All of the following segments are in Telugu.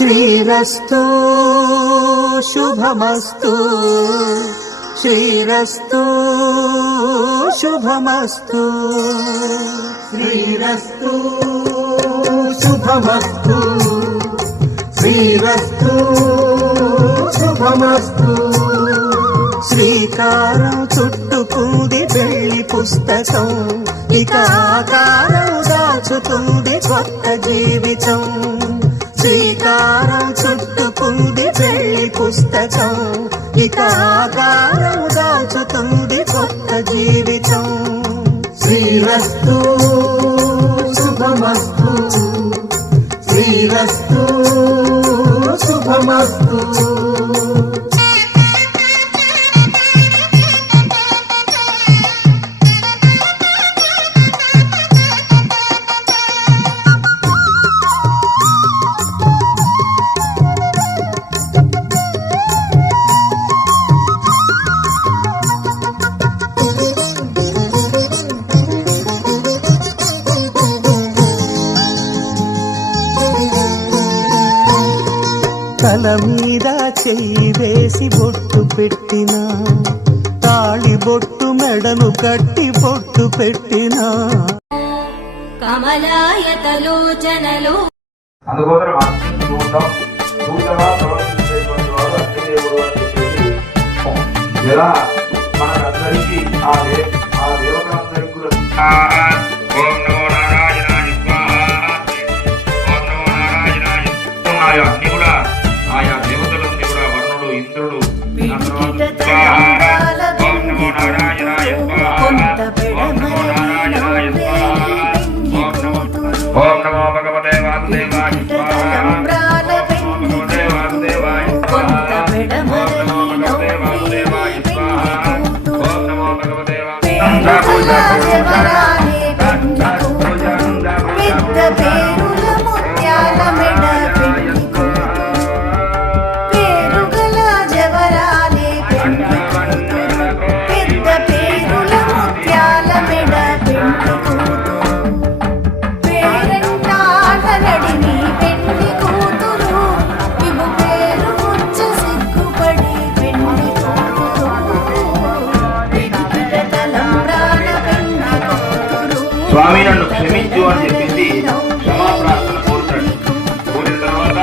శ్రీరస్తు శుభమస్తు శ్రీరస్తు శుభమస్తు శ్రీరస్తు శుభమస్తు శ్రీరస్తు శుభమస్తు. శ్రీకారం చుట్టుకుంది పెళ్లి పుస్తకం, ఇక ఆకారం దాచుతుంది కొత్త జీవితం. శ్రీకారం చుట్టుకుంది పెళ్లి పుస్తకం, ఇక ఆకారం దాచుతుంది కొత్త జీవితం. శ్రీరస్తు శుభమస్తు శ్రీరస్తు శుభమస్తు. తల మీద చెయ్యి వేసి బొట్టు పెట్టిన, తాళి బొట్టు మెడను కట్టి బొట్టు పెట్టిన. కమలాయతలోచనలు ఎలా మనకందరికీ ఆ దేవతలందరికీ కూడా ఓం నమో నారాయణాయ స్వాహా, ఓం నమో నారాయణాయ స్వాహా. అన్ని కూడా ఆయా దేవతలన్నీ కూడా వర్ణుడు ఇంద్రుడు ఓం నమో నారాయణాయ స్వాహా, ఓం నమో నారాయణాయ స్వాహా, ఓం నమో భగవతే వాసుదేవాయ స్వాహా, ఓం నమో భగవతే వాసుదేవాయ స్వాహా, ఓం నమో భగవతే వాసుదేవాయ స్వాహా, ఓం నమో భగవతే స్వామి నన్ను క్షమించు అని చెప్పేసి క్షమాప్రార్థన కోరుతాడు. కోరిన తర్వాత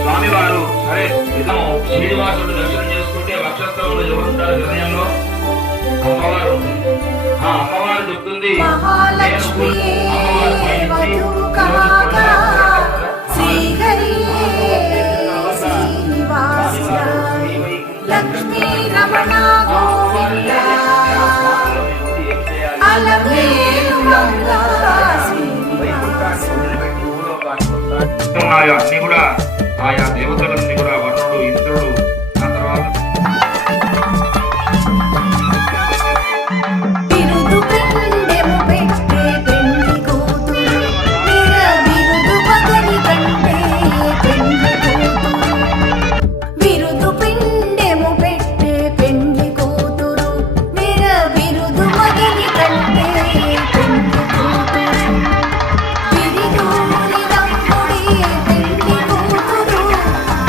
స్వామి వారు సరే నిజము శ్రీనివాసుడు దర్శనం చేసుకుంటే వక్షస్థలంలో ఎవరుంటారు? హృదయంలో అమ్మవారు ఉంటుంది. ఆ అమ్మవారు చెప్తుంది, అన్ని కూడా ఆయా దేవతలన్నీ కూడా వర్ణుడు ఇంద్రుడు ఆ తర్వాత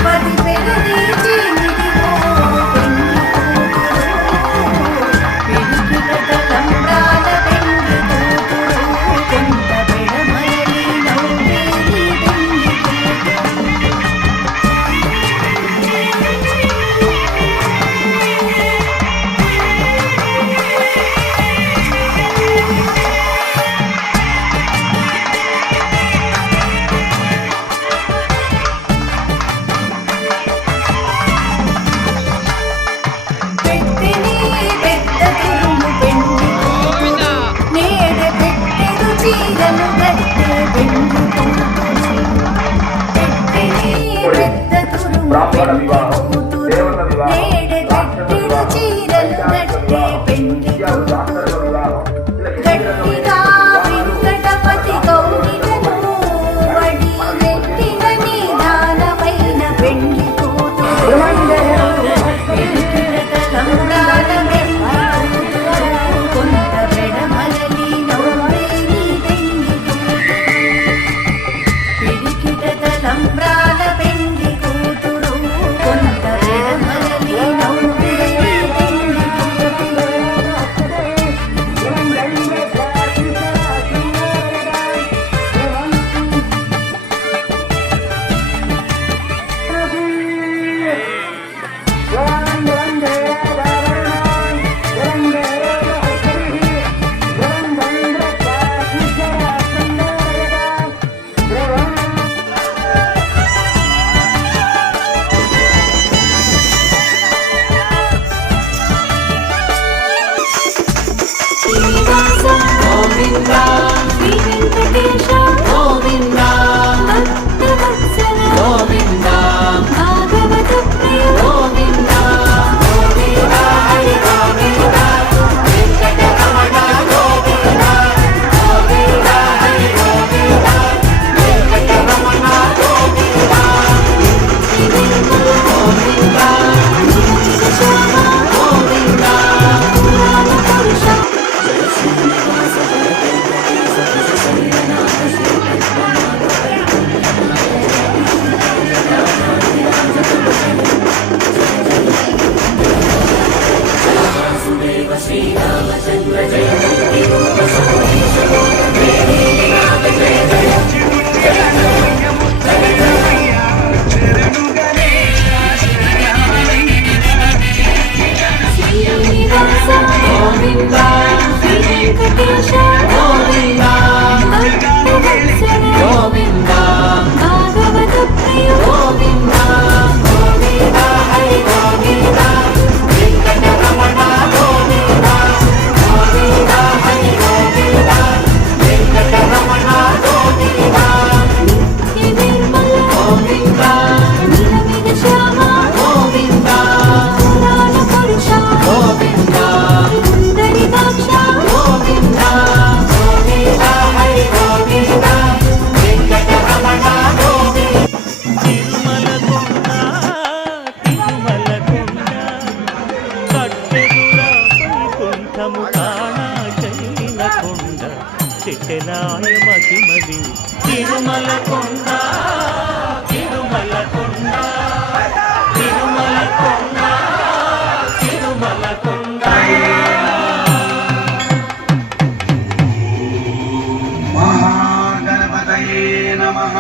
వధ వెంకటేశ గోవింద భక్తవత్సల గోవింద భాగవత ప్రియ గోవింద గోవింద హరి గోవింద వెంకటరమణ గోవింద గోవింద హరి గోవింద వెంకటరమణ గోవింద గోవింద శ్యామ గోవింద పురాణ పురుష శ్రీనివాస గోవింద శ్రీ వెంకటేశ గోవింద భక్తవత్సల గోవింద భాగవత ప్రియ గోవింద గోవింద హరి గోవింద వెంకటరమణ గోవింద గోవింద హరి గోవింద వెంకటరమణ గోవింద నిత్య నిర్మల గోవింద నిలమిన శ్యామ గోవింద పురాణ పురుష గోవింద పుండరీకాక్ష గోవింద గోవింద హరి గోవింద వెంకటరమణ గోవింద తిరుమల కొండ తిరుమల కొండ కట్టెదుర వైకుంఠము కాణా చైన కొండ చెట్టెలాయ మహిమలి తిరుమల కొండ తిరుమల కొండ తిరుమల కొండ తిరుమల కొండ మహాగణపతయే నమః.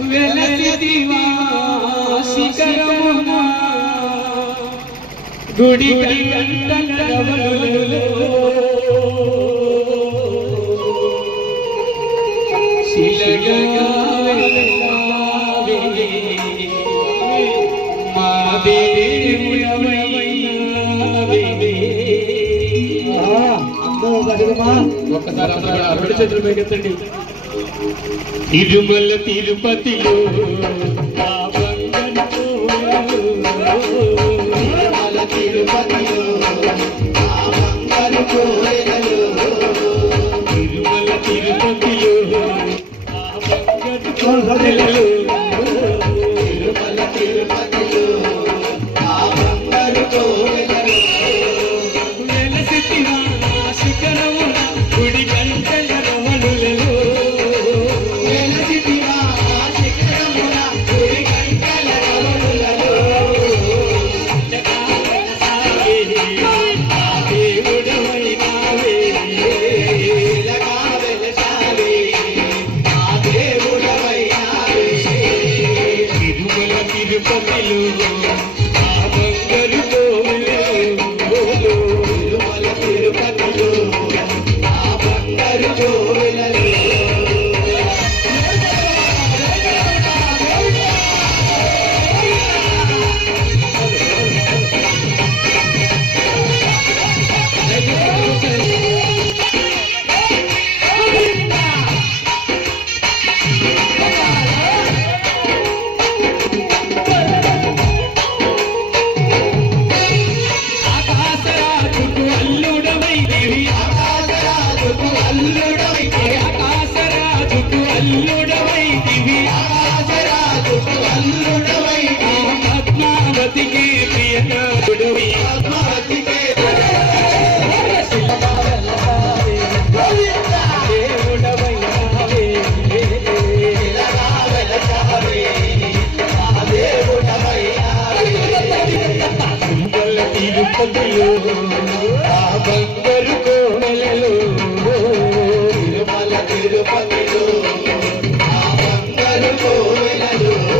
వెలసిదివా శిఖరమున గుడి గంటల రవలులలో శిలగా వెలసావే మా ఒక్కసారి అందరూ రెండు చేతులు పైకెత్తండి. తిరుమల తిరుపతిలో ఆ బంగారు తిరుమల తిరుపతిలో ఆ బంగారు కోవెలలో తిరుమల తిరుపతిలో ఆ బంగారు కోవెలలో తిరుమల తిరుపతిలో ఆ బంగారు కోవెలలో వెలసితివా శిఖరమున గుడి గంటల రవలులలో తిరుపతిలో ఆ బంగారు కోవెలలో తిరుమల తిరుపతిలో ఆ బంగారు కోవెలలో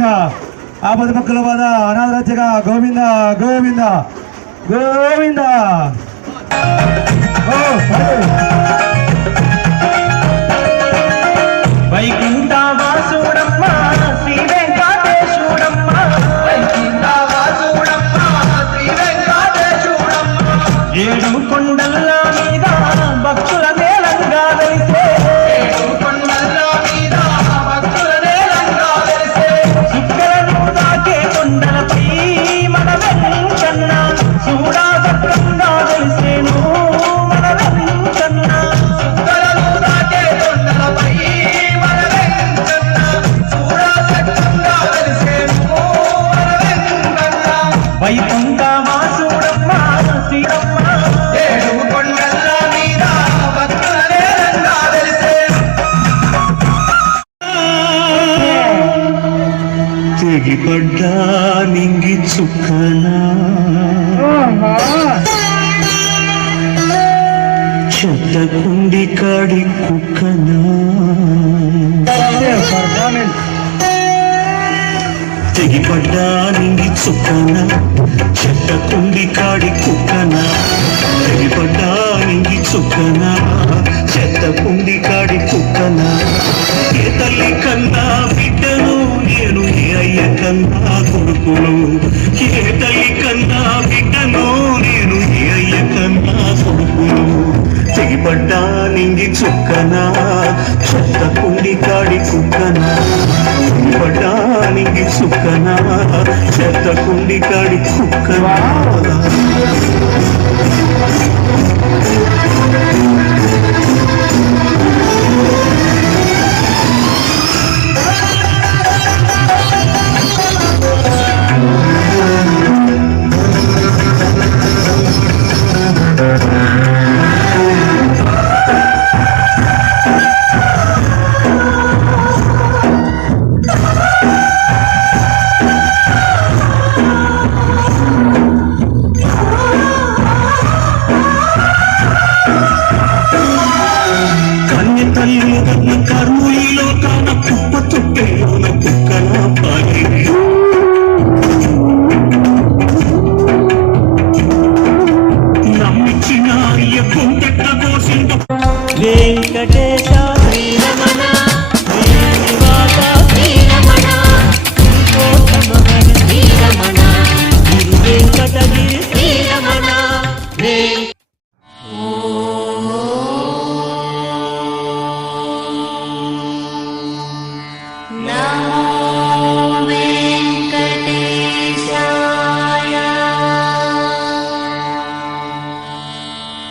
గోవింద ఆపద పక్కల బాధ అనాథ రక్షక గోవింద గోవింద గోవింద ఓ వైకుంఠ వాసుడమ్మ శ్రీ వెంకటేశుడమ్మ వైకుంఠ వాసుడమ్మ శ్రీ వెంకటేశుడమ్మ ఏడు కొండల మీద భక్తుల మేళంగా వెలిసే ఏడు కొండల మీద భక్తుల మేళంగా వెలిసే సుక్కలను దాకే కొండలపై మన వెంకన్న చూడాదక్కంగా వెలిసేను మన వెంకన్న సుక్కలను దాకే కొండలపై వైకుంఠ వాసుడమ్మ శ్రీరమ్మ ఏడు కొండల మీద భక్తుల నేలంగా వెలిసే తెగిపడ్డా నింగి చుక్కనా చెత్త కుండి కాడి కుక్కనా తెగిపడ్డా నింగి చుక్కన చెట్ట కుండి కాడి కుక్కన తెగిపడ్డా నింగి చుక్కన చెత్త కుండి కాడి కుక్కన ఏ తల్లి కన్నా బిడ్డను నేను ఏ అయ్య కన్నా కొడుకును ఏ తల్లి కన్నా బిడ్డను నేను ఏ అయ్య కన్నా కొడుకును తెగిపడ్డా నింగి చుక్కన చెత్త కుండి కాడి కుక్కన తెగిపడ్డా నింగి చుక్కన చెత్త కుండి కాడి కుక్కన